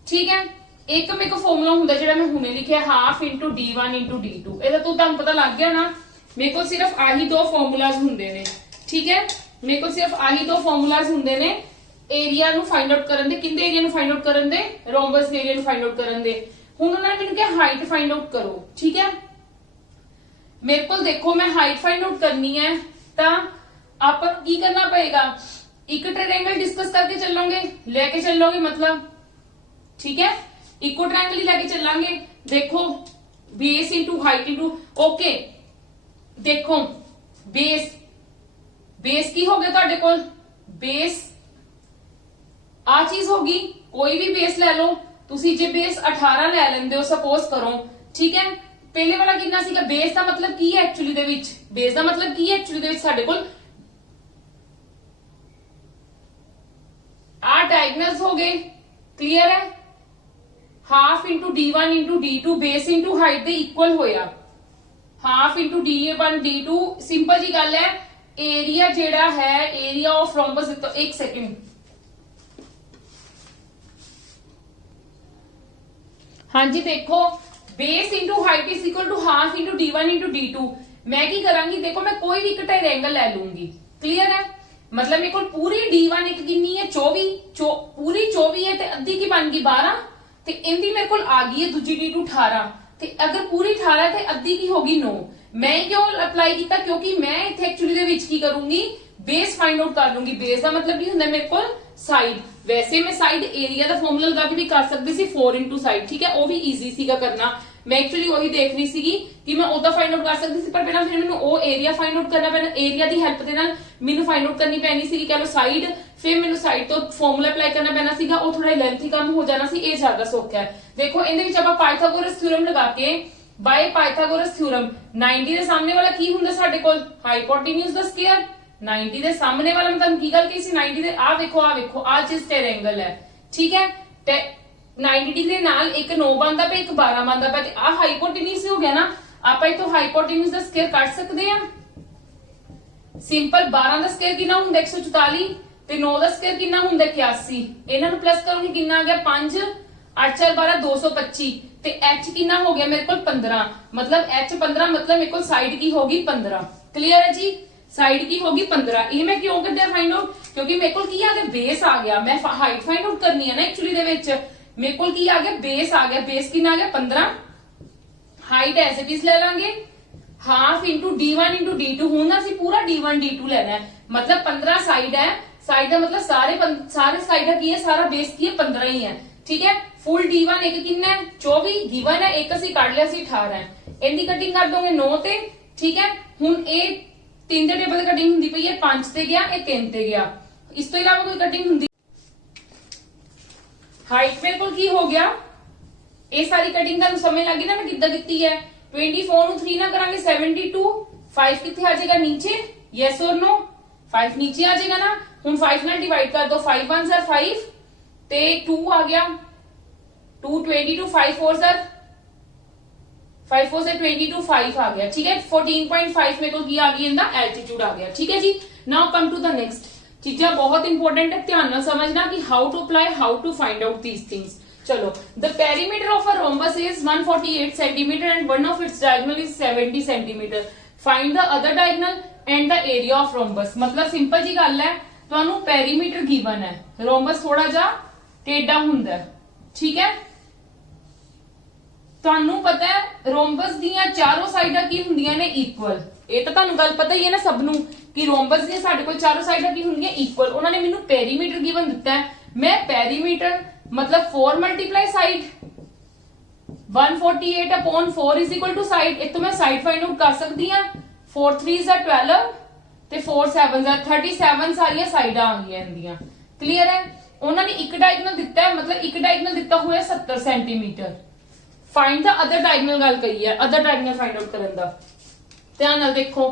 ਠੀਕ ਹੈ, ਇੱਕ ਮੇਰੇ ਕੋਲ ਫਾਰਮੂਲਾ ਹੁੰਦਾ ਜਿਹੜਾ ਮੈਂ ਹੁਣੇ ਲਿਖਿਆ half into d1 into d2। ਇਹਦਾ ਤੁਹਾਨੂੰ ਪਤਾ ਲੱਗ ਗਿਆ ਨਾ, ਮੇਰੇ ਕੋਲ ਸਿਰਫ ਆਹੀ ਦੋ ਫਾਰਮੂਲਾਜ਼ ਹੁੰਦੇ ਨੇ। ਠੀਕ ਹੈ, ਮੇਰੇ ਕੋਲ ਸਿਰਫ ਆਹੀ ਦੋ ਫਾਰਮੂਲਾਜ਼ ਹੁੰਦੇ ਨੇ ਏਰੀਆ ਨੂੰ ਫਾਈਂਡ ਆਊਟ ਕਰਨ ਦੇ। ਕਿੰਦੇ ਏਰੀਆ ਨੂੰ ਫਾਈਂਡ ਆਊਟ ਕਰਨ ਦੇ, ਰੋਮਬਸ ਦੇ ਏਰੀਆ ਨੂੰ ਫਾਈਂਡ ਆਊਟ ਕਰਨ ਦੇ। ਹੁਣ ਉਹਨਾਂ ਨੇ ਮੈਨੂੰ ਕਿਹਾ ਹਾਈਟ ਫਾਈਂਡ ਆਊਟ ਕਰੋ। ਠੀਕ ਹੈ, ਮੇਰੇ ਕੋਲ ਦੇਖੋ ਮੈਂ ਹਾਈਟ ਫਾਈਂਡ ਆਊਟ ਕਰਨੀ ਹੈ ਤਾਂ ਆਪਾਂ ਨੂੰ ਕੀ ਕਰਨਾ ਪਏਗਾ, ਇੱਕ ट्रायंगल डिस्कस करके चलोगे, लेके चलोगे मतलब, ठीक है, इको ट्रायंगल ही लेके चलांगे। देखो base into height into, okay देखो बेस, बेस की हो गया तुहाडे कोल, बेस आ चीज होगी, कोई भी बेस ले लो तुसी, जे बेस 18 ले लेंदे हो सपोज करो, ठीक है, पहले वाला कितना सीगा, बेस का मतलब की है एक्चुअली दे विच, बेस का मतलब की है एक्चुअली दे विच साडे कोल आ डायगनल्स हो गए, क्लियर है, half into D1 into D2 base into height दे इक्वल होया, half into D1 D2, simple जी गल है, एरिया जेड़ा है एरिया ऑफ रोम्बस, तो एक सेकंड, हाँ जी देखो base into height is equal to half into D1 into D2, मैं की करांगी, देखो मैं कोई भी एक ट्रायंगल ले लूंगी, क्लियर है, मतलब मेरे को पूरी D1 एक किन्नी है 24, पूरी 24 है ते अद्धी की बन गई 12, ते इंदी मेरे को आ गई है दूजी D2 18, ते अगर पूरी 18 ते अद्धी की होगी 9, मैं क्यों अप्लाई किया, क्योंकि मैं इथे एक्चुअली दे विच की करूंगी, बेस फाइंड आउट कर लूंगी, बेस का मतलब की हुंदा मेरे को साइड, वैसे मैं साइड एरिया का फॉर्मूला लगा के भी कर सकती सी 4 इंटू साइड, ठीक है, वो भी इजी सीगा करना, मैं एक्चुअली वही देख रही सीगी कि मैं ओदा फाइंड आउट कर सकती सी, पर पहला फिर मैंने वो एरिया फाइंड आउट करना पैना, एरिया की हेल्प दे नाल मैंने फाइंड आउट करनी पैनी सी, कह लो साइड, फिर मैंने साइड तो फॉर्मूला अप्लाई करना पैना सीगा, वो थोड़ा लेंथी काम हो जाना सी, ये ज्यादा सौखा है। देखो इहदे विच आपां पाइथागोरस थ्योरम लगा के, बाय पाइथागोरस थ्योरम 90 दे सामने वाला की हुंदा साडे कोल, हाइपोटेन्यूज दा स्क्वायर, 90 दे सामने वाला मैं तुहानू की गल कही सी, 90 दे आ देखो आ चीज ट्रायंगल है, ठीक है, 90 डिग्री नाल एक 9 बनदा पे, एक 12 बनदा पे, आ हाइपोटेन्यूज हो गया ना, आपां इथों हाइपोटेन्यूज दा स्क्वायर कट सकदे आ, सिंपल 12 ਦਾ ਸਕੁਅਰ ਕਿੰਨਾ ਹੁੰਦਾ 144 ਤੇ 9 ਦਾ ਸਕੁਅਰ ਕਿੰਨਾ ਹੁੰਦਾ 81, ਇਹਨਾਂ ਨੂੰ ਪਲੱਸ ਕਰੂੰਗੀ ਕਿੰਨਾ ਆ ਗਿਆ 5 8 4 12 225 ਤੇ h ਕਿੰਨਾ ਹੋ ਗਿਆ ਮੇਰੇ ਕੋਲ 15, मतलब h 15 मतलब मेरे को साइड की होगी 15, क्लियर है जी, साइड की होगी 15, ये मैं क्यों करदे फाइंड आउट, क्योंकि मेरे को की आ गया बेस आ गया, मैं हाइट फाइंड आउट करनी है ना एक्चुअली दे विच, मेरे को की आ गया बेस आ गया, बेस कितना आ गया 15, हाइट एज इट इज ले लांगे, half into D1 into D2, हूं ना पूरा D1 D2 लेना है, मतलब 15 साइड है, साइड का मतलब सारे साइड की है, सारा बेस की है 15 ही है, ठीक है, फुल D1 एक कितना है 24 गिवन है, एक असी काट लिया 18 है, इनकी कटिंग कर दोगे 9 ते, ठीक है, हुन ए 3 दे टेबल कटिंग हुंदी पई है, 5 ते गया, ए 3 ते गया, इस तो इलावा कोई कटिंग हुंदी, हाइट मेरे को की हो गया, ये सारी कटिंग का समझ लगी ना मैं किद्दां कीती है, 24 ਨੂੰ 3 ना करांगे 72, 5 किथे आ जाएगा नीचे, यस और नो, 5 नीचे आ जाएगा ना, हुन 5 ਨਾਲ डिवाइड कर दो, 5 1 सर 5 ते 2 आ गया, 2 22 5 4 सर 5 4 से 22 5 आ गया, ठीक है, 14.5 मेरे को की आ गई इनदा एल्टीट्यूड आ गया, ठीक है जी। Now come to the next, चीजें बहुत इंपॉर्टेंट है, ध्यान ਨਾਲ समझना कि how to apply, how to find out these things. चलो, the perimeter of a rhombus is 148 centimeter and one of its diagonal is 70 centimeter. Find the other diagonal and the area of rhombus. मतलब simple जी गल है, ਤੁਹਾਨੂੰ perimeter given है, rhombus थोड़ा जा टेढ़ा ਹੁੰਦਾ है, ठीक है, ਤੁਹਾਨੂੰ पता है rhombus ਦੀਆਂ ਚਾਰੋਂ ਸਾਈਡਾਂ ਕੀ ਹੁੰਦੀਆਂ ਨੇ ਇਕੁਅਲ, ਇਹ ਤਾਂ ਤੁਹਾਨੂੰ ਗੱਲ ਪਤਾ ਹੀ ਹੈ ਨਾ ਸਭ ਨੂੰ ਕਿ rhombus ਦੀਆਂ ਸਾਡੇ ਕੋਲ ਚਾਰੋਂ ਸਾਈਡਾਂ ਕੀ ਹੁੰਦੀਆਂ ਇਕੁਅਲ, ਉਹਨਾਂ ਨੇ ਮੈਨੂੰ पेरीमीटर गिवन ਦਿੱਤਾ है, मैं पेरीमीटर मतलब 4 multiply side 148 upon 4 is equal to side, एक तो मैं साइड फाइंड आउट कर सकती हां, 4 3 जा 12 ਤੇ 4 7 जा 37 ਸਾਰੀਆਂ ਸਾਈਡਾਂ ਆ ਗਈਆਂ ਇੰਦੀਆਂ, ਕਲੀਅਰ ਹੈ, ਉਹਨਾਂ ਨੇ ਇੱਕ ਡਾਇਗੋਨਲ ਦਿੱਤਾ ਹੈ, मतलब ਇੱਕ ਡਾਇਗੋਨਲ ਦਿੱਤਾ ਹੋਇਆ 70 centimetre, find the other diagonal गल कही है, अदर डायगोनल फाइंड आउट करन दा, ध्यान नाल देखो,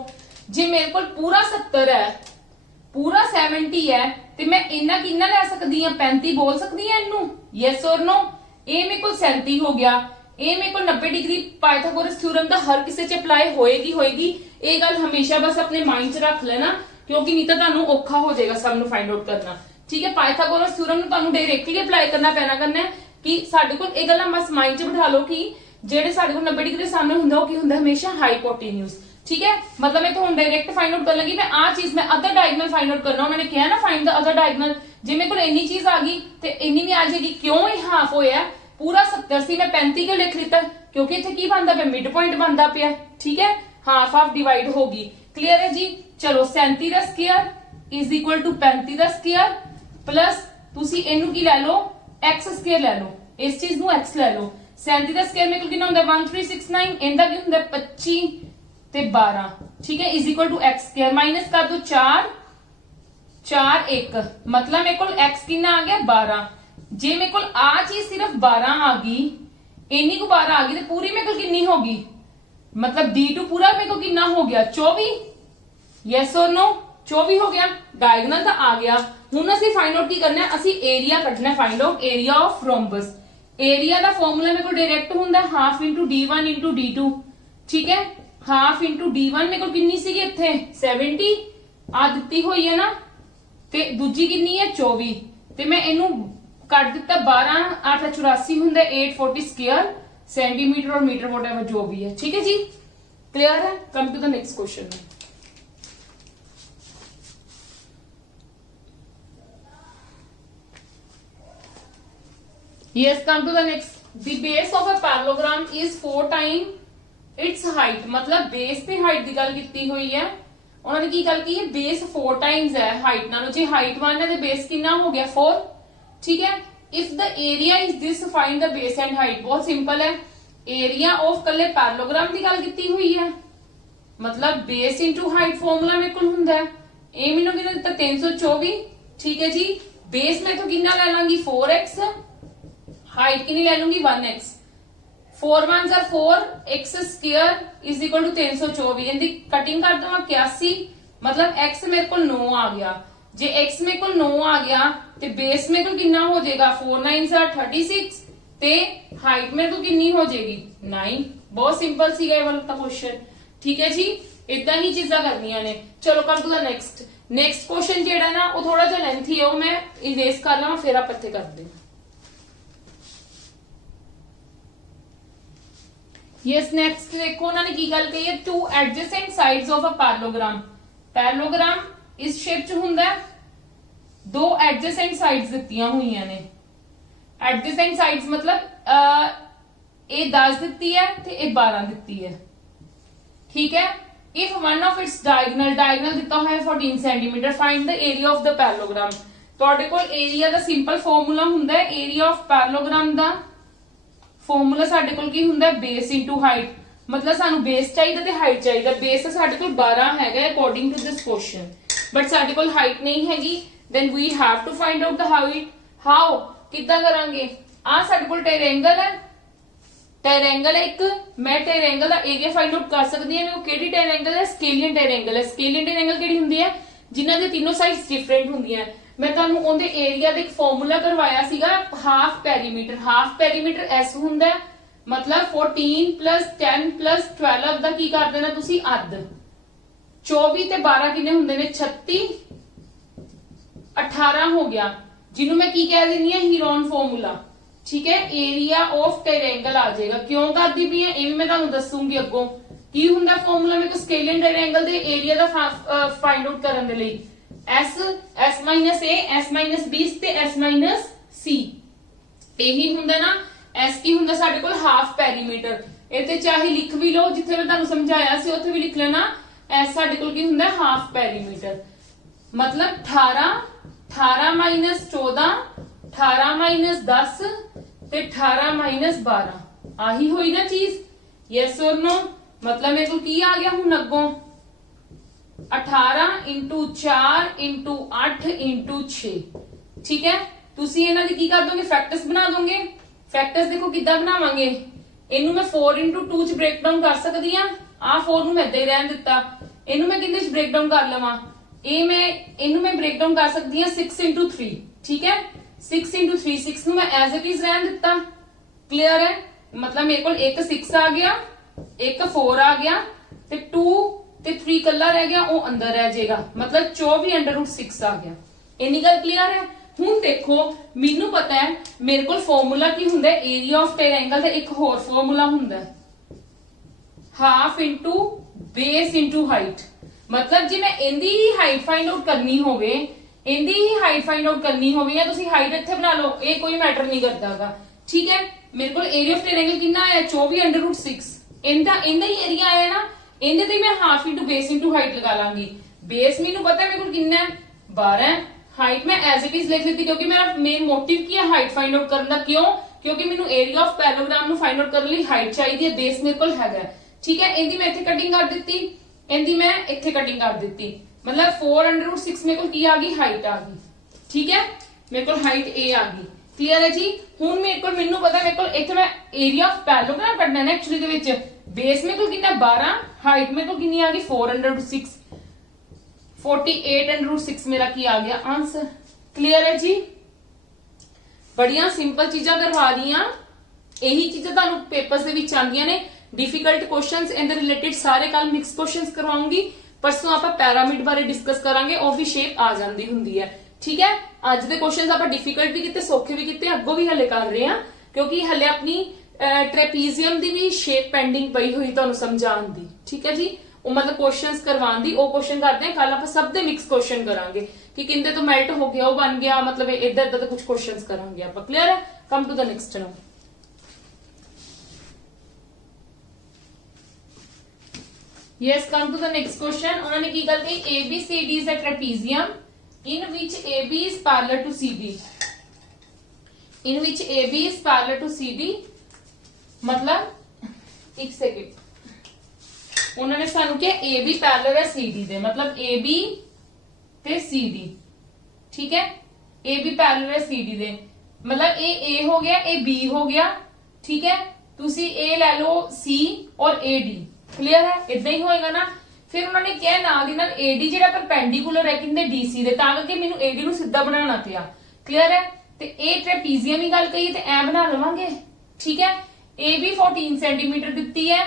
जे मेरे कोल पूरा 70 है, पूरा 70 है, ਤੇ मैं इन्ना किन्ना ले सकती हां 35 बोल सकती हां इनू, यस और नो, ये मेरे को 37 हो गया, ये मेरे को 90 डिग्री पाइथागोरस थ्योरम दा हर किसी च अप्लाई होएगी, ये गल हमेशा बस अपने माइंड च रख लेना, क्योंकि नहीं तो तुहानू औखा हो जाएगा सब नू फाइंड आउट करना, ठीक है, पाइथागोरस थ्योरम नू तुहानू डायरेक्टली अप्लाई करना पैना करना कि साडे कोल ये गल्लां बस माइंड च बिठा लो कि जेडे साडे कोल 90 डिग्री सामने हुंदा वो की हुंदा हमेशा हाइपोटेन्यूज, ठीक है, मतलब मैं तो डायरेक्ट फाइंड आउट कर लगी, मैं आ चीज मैं अदर डायगोनल फाइंड आउट करना, उन्होंने कहा ना फाइंड द अदर डायगोनल, जे मेरे को इन्नी चीज आ गई तो इन्नी भी आ जाएगी, क्यों ये हाफ होया, पूरा 70 सी मैं 35 क्यों लिख लिता, क्योंकि इत्थे की बनदा पे मिड पॉइंट बनदा पिया, ठीक है, हाफ हाफ डिवाइड होगी, क्लियर है जी। चलो 37 ਦਾ ਸਕੁਅਰ ਇਜ਼ ਇਕੁਅਲ ਟੂ 35 ਦਾ ਸਕੁਅਰ ਪਲਸ ਤੁਸੀਂ ਇਹਨੂੰ ਕੀ ਲੈ ਲਓ x ਸਕੁਅਰ ਲੈ ਲਓ, ਇਸ ਚੀਜ਼ ਨੂੰ x ਲੈ ਲਓ। 37 ਦਾ ਸਕੁਅਰ ਮੇਰੇ ਕੋਲ ਕਿੰਨਾ ਹੁੰਦਾ 1369, ਇਹਦਾ ਕੀ ਹੁੰਦਾ 25 ਤੇ 12, ਠੀਕ ਹੈ, is equal to x square minus ਕਰ ਦੋ 4 4 1, मतलब मेरे को x कितना आ गया 12। जे मेरे को आ चीज सिर्फ 12 आ गई, इन्नी को 12 आ गई तो पूरी मेरे को कितनी होगी, मतलब D2 पूरा मेरे को कितना हो गया 24, यस और नो 24 हो गया। डायगोनल तो आ गया। हुण असीं फाइंड आउट की करना है, असीं एरिया कढना है, find out area of rhombus. Area का फॉर्मूला मेरे को डायरेक्ट हुंदा half into D1 into D2, ठीक है, हाफ इंटू D1 मेरे को कितनी सी इत्थे 70 आ दित्ती हुई है ना, ਤੇ ਦੂਜੀ ਕਿੰਨੀ ਹੈ 24 ਤੇ ਮੈਂ ਇਹਨੂੰ ਕੱਟ ਦਿੱਤਾ 12 8 84 ਹੁੰਦਾ 840 ਸਕੁਅਰ सेंटीमीटर और मीटर व्हाटएवर जो भी है, ठीक है जी, क्लियर है। Come to the next question. Yes, come to the next. The base of a parallelogram is 4 time its height, मतलब बेस ते हाइट की गल की हुई है। उन्होंने की गल की है बेस 4 टाइम्स है हाइट नालों, जे हाइट 1 है तो बेस कितना हो गया 4, ठीक है। If the area is this find the base and height, बहुत सिंपल है। एरिया ऑफ कले पैरेललोग्राम की गल की हुई है, मतलब बेस इंटू हाइट फॉर्मूला मेरे को हुंदा है। ए मैनूं कितना दिता 324, ठीक है जी। बेस मैं तो कितना ले लांगी 4x, हाइट कितनी ले लूंगी 1x, 4 1 are 4, x square is equal to 324, इनकी कटिंग कर दूंगा 81, मतलब x मेरे को 9 आ गया। जे x मेरे को 9 आ गया तो बेस मेरे को कितना हो जाएगा 4 9 are 36 ते हाइट मेरे को कितनी हो जाएगी 9। बहुत सिंपल सी ये वाला क्वेश्चन, ठीक है जी। इदा ही चीजा करनिया ने। चलो कर दूंगा नेक्स्ट। नेक्स्ट क्वेश्चन जेड़ा ना वो थोड़ा जिहा लेंथी है, वो मैं इरेज कर लवां फिर आप इत्थे करदे हां। यस, नेक्स्ट देखो उन्होंने की गल कही है, two adjacent sides of a parallelogram. Parallelogram इस शेप च हुंदा है, दो एडजेसेंट साइड्स दित्तियां हुईयां ने। एडजेसेंट साइड्स मतलब ए 10 दित्ती है ते ए 12 दित्ती है, ठीक है। If one of its diagonal, diagonal दिता हुआ है 14 centimetre, find the area of the parallelogram. तुहाडे कोल एरिया दा सिंपल फॉर्मूला हुंदा है, एरिया ऑफ पैरेललोग्राम दा फॉर्मूला साडे कोल की हुंदा है बेस इनटू हाइट, मतलब सानू बेस चाहिए ते हाइट चाहिए। बेस साडे कोल 12 हैगा according to this question, but साडे कोल हाइट नहीं हैगी, then we have to find out the height. How किदां करांगे, आ साडे कोल ट्रायंगल है, ट्रायंगल एक, मैं ट्रायंगल दा एरिया फाइंड आउट कर सकदी हां। मेरे को केड़ी ट्रायंगल है, स्केलियन ट्रायंगल है। स्केलियन ट्रायंगल केड़ी हुंदी है, जिन्हां दे तीनों साइड्स डिफरेंट हुंदियां। मैं तुहानू उहदे एरिया दा एक फार्मूला करवाया सीगा, half perimeter. Half perimeter S हुंदा है, मतलब 14 प्लस 10 प्लस 12 दा की कर देना तुसी अद्ध। 24 ते 12 किन्ने हुंदे ने 36, 18 हो गया, जिन्हों मैं की कह देनी है हीरोन फॉर्मूला, ठीक है। एरिया ऑफ ट्रायंगल आ जाएगा। क्यों करदी पई है ये भी मैं तुहानू दसूंगी अगों। की हुंदा फॉर्मूला मेरे को स्केलियन ट्रायंगल दे एरिया दा फाइंड आउट करन दे लई, एस एस माइनस ए, एस माइनस बी ते एस माइनस सी। यही हुंदा ना, एस की हुंदा साडे कोल हाफ पेरीमीटर। इत्थे चाहे लिख भी लो, जिथे मैं तुहानू समझाया सी उत्थे भी लिख लेना। एस साडे कोल की हुंदा हाफ पेरीमीटर, मतलब 18 18 माइनस 14, 18 माइनस 10 ते 18 माइनस 12, आही हुई ना चीज, यस और नो। मतलब मेरे को की आ गया हुण अगों 18 इंटू 4 इंटू 8 इंटू 6, ठीक है। तुसी इन्हां दी की कर दोगे, फैक्टर्स बना दोगे। फैक्टर्स देखो किद्दां बनावांगे, इनू मैं 4 इंटू 2 च ब्रेक डाउन कर सकदी हां। आ 4 नू मैं इदां ही रहन दित्ता, इनू मैं किंदे च ब्रेक डाउन कर लवां, इनू मैं ब्रेक डाउन कर सकदी हां 6 इंटू 3, ठीक है। 6 इंटू 3, 6 नू मैं एज इट इज रहन दित्ता, क्लियर है। मतलब मेरे कोल एक 6 आ गया, एक 4 आ गया ते 2 ते 3 कला रह गया, वो अंदर रह जाएगा, मतलब 24 अंडर रूट 6 आ गया। इन्नी गल क्लियर है। हुण देखो मैनू पता है मेरे को फॉर्मूला की हुंदा है एरिया ऑफ ट्रायंगल दा, एक होर फॉर्मूला हुंदा है half into base into height. मतलब जे मैं इंदी ही हाइट फाइंड आउट करनी होवे, इंदी ही हाइट फाइंड आउट करनी होवे, या तुसी हाइट इत्थे बना लो, ये कोई मैटर नहीं करदागा, ठीक है। मेरे को एरिया ऑफ ट्रायंगल कितना आया 24 अंडर रूट 6, इंदा ही एरिया आया ना, इंदे ते मैं half into base into height लगा लांगी। बेस मैनू पता है मेरे को कितना है 12 है, हाइट मैं एज इट इज लिख लेती क्योंकि मेरा मेन मोटिव की है हाइट फाइंड आउट करने का। क्यों? क्योंकि मैनू एरिया ऑफ पैरेललोग्राम नु फाइंड आउट करने लिए हाइट चाहिए, बेस मेरे को हैगा। ठीक है, इहदी मैं इत्थे कटिंग कर दी, इहदी मैं इत्थे कटिंग कर दी, मतलब 4√6 मेरे को की आ गई हाइट आ गई। ठीक है, मेरे को हाइट ए आ गई। क्लियर है जी। हुण मेरे को मैनू पता मेरे को इत्थे मैं एरिया ऑफ पैरेललोग्राम कढना है एक्चुअली दे विच। बेस मेरे को कितना 12, हाइट मेरे को कितनी आ गई 4√6, 48√6 मेरा की आ गया आंसर। क्लियर है जी। बड़िया सिंपल चीजा करवा रही हां, यही चीजा तुहानू पेपर्स दे विच आंदियां ने। डिफिकल्ट क्वेश्चंस इनदे रिलेटेड सारे कल मिक्स क्वेश्चंस करवाऊंगी। परसों आपां पैरामिड बारे डिस्कस करांगे, और भी शेप आ जांदी हुंदी है। ठीक है, अज दे क्वेश्चंस आपां डिफिकल्ट भी कीते, सौखे भी कीते, अग्गों भी हले कर रहे हां क्योंकि हले अपनी ट्रेपीजियम दी भी शेप पेंडिंग पई हुई तुहानू समझाउण दी। ठीक है जी, ਉਹ मतलब क्वेश्चंस करवाने दी, ਉਹ क्वेश्चन करते हैं। कल आप सब दे मिक्स क्वेश्चन करांगे कि किंदे तो मेल्ट हो गया, वो बन गया, मतलब इधर इधर कुछ क्वेश्चंस करांगे आप। क्लियर है। Come to the next now. Yes, come to the next question. उन्होंने की गल कही, ABCD is a trapezium in which AB is parallel to CD, in which AB is parallel to CD। मतलब एक second, उन्होंने सानू क्या ए बी पैरेलल है सी डी दे, मतलब ए बी ते सी डी। ठीक है, ए बी पैरेलल है सी डी दे, मतलब ए हो गया, ए बी हो गया। ठीक है, तुसी ए ले लो सी और ए डी। क्लियर है, इदा ही होएगा ना। फिर उन्होंने क्या नाल दी नाल ए डी जेड़ा परपेंडिकुलर है किंदे डी सी दे, तां करके मैनू ए डी नू सीधा बनाना पिया। क्लियर है, ते ए ट्रेपीजियम ही गल कही ते ऐ बना लवांगे। ठीक है, ए बी 14 सेंटीमीटर दित्ती है,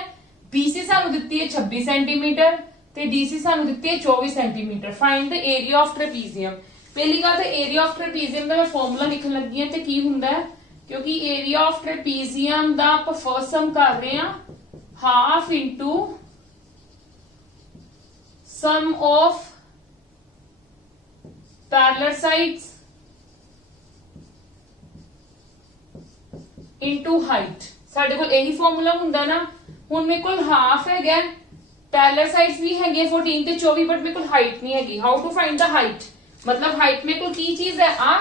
बीसी सानू दित्ती है 26 सेंटीमीटर, ते डीसी सानू दित्ती है 24 centimetre. Find the area of trapezium. पहली गल तो एरिया ऑफ ट्रेपीजियम दा मैं फॉर्मूला लिखन लगी हां, ते की हुंदा है, क्योंकि एरिया ऑफ ट्रेपीजियम दा आप फर्स्ट सम कर रहे हां half into sum of parallel sides into height. साडे कोल यही फॉर्मूला हुंदा ना। हुण मेरे कोल हाफ है, पैरेलल साइड्स भी है 14 ते 24, बट मेरे कोल हाइट नहीं हैगी। How to find the height, मतलब हाइट मेरे कोल की चीज है आ,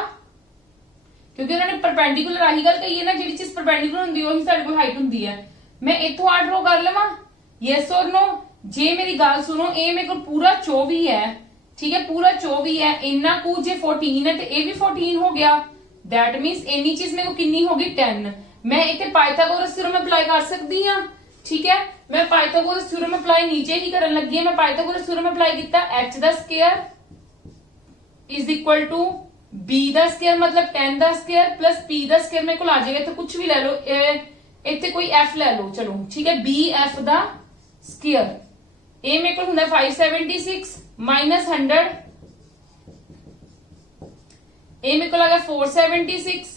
क्योंकि उन्होंने परपेंडिकुलर आही गल कही है ना, जिहड़ी चीज परपेंडिकुलर हुंदी है ओही साडे कोल हाइट हुंदी है। मैं इथों आ ड्रॉ कर लवां, यस और नो। जे मेरी गल सुनो, ए मेरे कोल पूरा 24 है। ठीक है, पूरा 24 है, इन्ना कु जे 14 है तो ए भी 14 हो गया। दैट मीन्स इन्नी चीज मेरे को कितनी होगी 10। मैं इतने पाइथागोरस थ्योरम अप्लाई कर सकती हां। ठीक है, मैं पाइथागोरस थ्योरम अप्लाई नीचे ही करन लगी है। मैं पाइथागोरस थ्योरम अप्लाई किया, h दा square is equal to b दा स्क्वायर, मतलब 10 दा स्क्वायर प्लस p दा स्क्वायर मेरे को आ जाएगा। तो कुछ भी ले लो, इतने कोई f ले लो, चलो ठीक है, b f दा स्क्वायर। ए मेरे को हुंदा 576 माइनस 100, ए मेरे को लगा 476,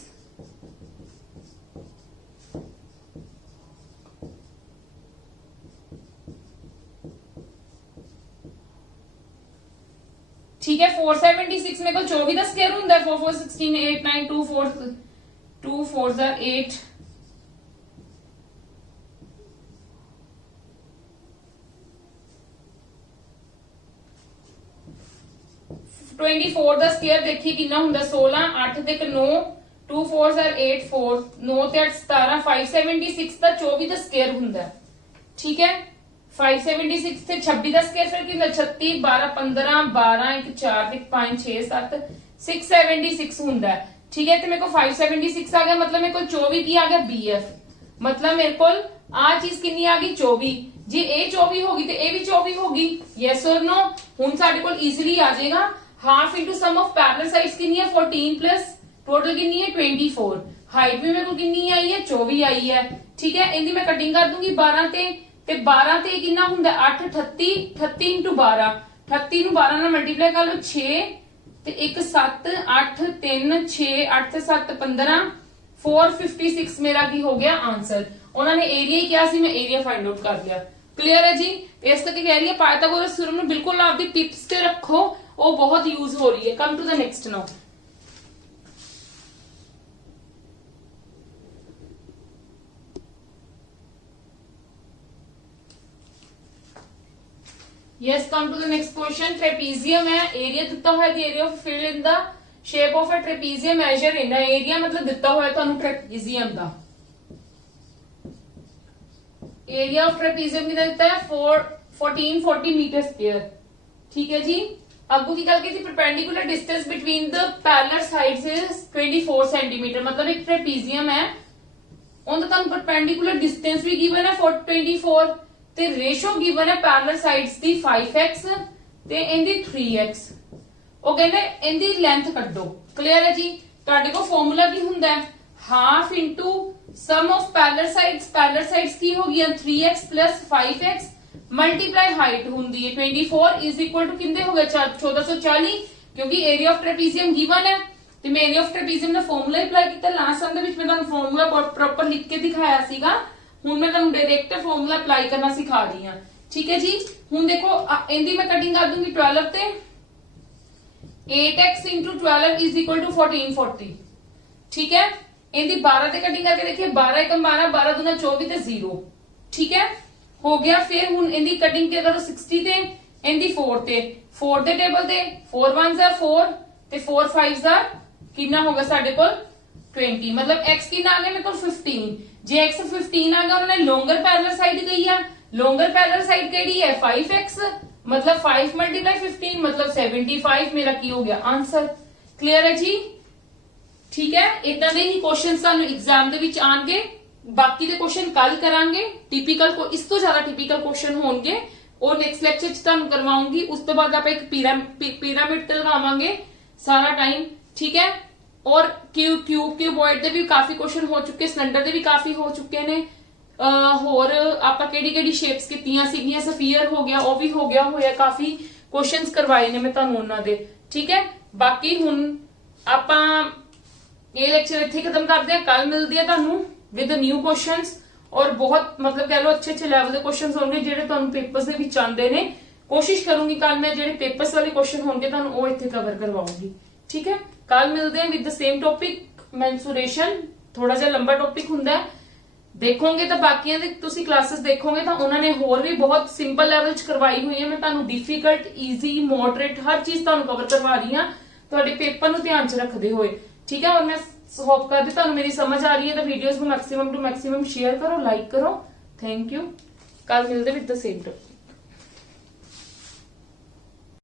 ठीक है। 476 मेरे को 24 का स्क्वायर हुंदा है, 4 4 16 8 9 2 4 2 4 ज़ा 8, ट्वेंटी 4 का स्क्वायर देखिए कितना हुंदा 16, 8 ते 9, 2 4 ज़ा 8 4, 9 ते 8 17, 576 का 24 का स्क्वायर हुंदा। ठीक है, 576 से 26 का स्क्वायर फिर कितना 36 12 15 12 1 4 1 5 6 7 676 हुंदा है। ठीक है, तो मेरे को 576 आ गया, मतलब मेरे को 24 की आ गया BF, मतलब मेरे को आ चीज कितनी आ गई 24। जे ए 24 होगी तो ए भी 24 होगी। यस और नो। हुण साडे कोल इजीली आ जाएगा half into sum of parallel sides कितनी है 14 प्लस टोटल कितनी है 24। हाइट भी मेरे को कितनी आई है 24 आई है। ठीक है, इनकी मैं कटिंग कर दूंगी 12 ते 12 ते कितना हुंदा 8 38 38 इंटू 12, 38 ਨੂੰ 12 ਨਾਲ ਮਲਟੀਪਲਾਈ ਕਰ ਲਓ 6 ਤੇ 1 7 8 3 6 8 ਤੇ 7 15 456 ਮੇਰਾ ਕੀ ਹੋ ਗਿਆ ਆंसर। ਉਹਨਾਂ ਨੇ ਏਰੀਆ ਹੀ ਕਿਹਾ ਸੀ, ਮੈਂ ਏਰੀਆ ਫਾइंड ਆउट ਕਰ ਲਿਆ। क्लियर है जी। ਇਸ ਕਰਕੇ ਕਹਿ ਰਹੀ ਹੈ ਪਾਇਥਾਗੋਰਸ ਥਿਊਰਮ ਨੂੰ ਬਿਲਕੁਲ ਆਪਦੀ ਟਿਪਸ ਤੇ ਰੱਖੋ, ਉਹ ਬਹੁਤ ਯੂਜ਼ ਹੋ ਰਹੀ ਹੈ। Come to the next now. Yes, come to the next question. Trapezium है, एरिया दिता हुआ है, the area of field in the shape of a trapezium measure in a area मतलब दिता हुआ है ਤੁਹਾਨੂੰ trapezium the area of trapezium कितना दिता है 1440 मीटर स्क्वायर। ठीक है जी। अगू की गल की थी perpendicular distance between the parallel sides is 24 centimetre मतलब एक ट्रेपीजियम है ਉਹਦਾ ਤੁਹਾਨੂੰ परपेंडिकुलर डिस्टेंस भी गिवन है 24 ਤੇ ਰੇਸ਼ੋ गिवन है पैरेलल साइड्स ਦੀ 5x ਤੇ ਇਹਦੀ 3x ਉਹ ਕਹਿੰਦੇ ਇਹਦੀ ਲੈਂਥ ਕੱਢੋ। ਕਲੀਅਰ ਹੈ ਜੀ। ਤੁਹਾਡੇ ਕੋਲ ਫਾਰਮੂਲਾ ਕੀ ਹੁੰਦਾ ਹੈ half into sum of parallel sides ਕੀ ਹੋ ਗਈਆਂ 3x 5x मल्टीप्लाई हाइट होंगी है 24 इज इक्वल टू कितने हो गए 1440 क्योंकि एरिया ऑफ ट्रेपीजियम गिवन है तो मैं एरिया ऑफ ट्रेपीजियम का फॉर्मूला अप्लाई किया लास्ट सम मैं ਤੁਹਾਨੂੰ फॉर्मूला प्रॉपर लिख के दिखाया ਸੀਗਾ ਹੁਣ मैं ਤੁਹਾਨੂੰ डायरेक्ट फॉर्मूला अप्लाई करना सिखा रही हां। ठीक है जी। ਹੁਣ देखो इंदी मैं कटिंग कर दूंगी 12 ਤੇ 8x * 12 इज इक्वल टू 1440। ठीक है। इंदी 12 ਤੇ कटिंग करके देखिए 12 * 12 12 दूना 24 ਤੇ 0। ठीक है हो गया। फिर हुन इंदी कटिंग के करो 60 ते इंदी 4 ते 4 दे टेबल ते 4 1s are 4 ते 4 5s are कितना होगा साडे कोल 20 मतलब x कितना आ गया मेरे को 15। जे x 15 आ गया उन्होंने लॉन्गर पैरेलल साइड गई है लॉन्गर पैरेलल साइड केड़ी है 5x मतलब 5 × 15 मतलब 75 मेरा की हो गया आंसर। क्लियर है जी। ठीक है। इदां दे ही क्वेश्चन सानू एग्जाम दे विच आणगे बाकी ਦੇ क्वेश्चन कल करांगे टिपिकल को इस तो ज्यादा टिपिकल क्वेश्चन होंगे और नेक्स्ट लेक्चर च ਤੁਹਾਨੂੰ करवाऊंगी। उस तो बाद आप एक पिरामिड ਤੇ ਲਗਾਵਾਂਗੇ सारा टाइम। ठीक है। और क्यूबॉइड ਦੇ भी काफी क्वेश्चन हो चुके सिलेंडर ਦੇ भी काफी हो चुके ने ਹੋਰ ਆਪਾਂ ਕਿਹੜੀ ਸ਼ੇਪਸ ਕੀਤੀਆਂ ਸੀਗੀਆਂ ਸਫੀਅਰ ਹੋ ਗਿਆ ਉਹ ਵੀ ਹੋ ਗਿਆ ਹੋਇਆ ਕਾਫੀ क्वेश्चंस ਕਰਵਾਏ ਨੇ ਮੈਂ ਤੁਹਾਨੂੰ ਉਹਨਾਂ ਦੇ। ठीक है। ਬਾਕੀ ਹੁਣ ਆਪਾਂ ਇਹ ਲੈਕਚਰ ਇੱਥੇ ਖਤਮ ਕਰਦੇ ਹਾਂ ਕੱਲ ਮਿਲਦੀ ਹੈ ਤੁਹਾਨੂੰ विद न्यू क्वेश्चंस और बहुत मतलब कह लो अच्छे लेवल के क्वेश्चंस होंगे ਜਿਹੜੇ ਤੁਹਾਨੂੰ ਪੇਪਰਸ ਦੇ ਵਿੱਚ ਆਉਂਦੇ ਨੇ। कोशिश करूंगी कल मैं ਜਿਹੜੇ पेपर्स वाले क्वेश्चन होंगे ਤੁਹਾਨੂੰ ਉਹ ਇੱਥੇ कवर करवाऊंगी। ठीक है। कल मिलते हैं with the same topic mensuration थोड़ा ਜਿਹਾ लंबा टॉपिक ਹੁੰਦਾ ਹੈ ਦੇਖੋਗੇ ਤਾਂ ਬਾਕੀਆਂ ਦੇ ਤੁਸੀਂ ਕਲਾसेस ਦੇਖੋਗੇ ਤਾਂ ਉਹਨਾਂ ਨੇ ਹੋਰ ਵੀ ਬਹੁਤ ਸਿੰਪਲ ਲੈਵਲ 'ਚ ਕਰਵਾਈ ਹੋਈ ਹੈ। ਮੈਂ ਤੁਹਾਨੂੰ ਡਿਫਿਕਲਟ ਈਜ਼ੀ ਮੋਡਰੇਟ ਹਰ ਚੀਜ਼ ਤੁਹਾਨੂੰ ਕਵਰ ਕਰਵਾ ਰਹੀ ਹਾਂ ਤੁਹਾਡੇ ਪੇਪਰ ਨੂੰ ਧਿਆਨ 'ਚ ਰੱਖਦੇ ਹੋਏ। ठीक है। और मैं होप करती हूँ मेरी समझ आ रही है तो वीडियोस को मैक्सिमम टू मैक्सिमम शेयर करो लाइक करो। Thank you. कल मिलते विद द सेम टॉपिक।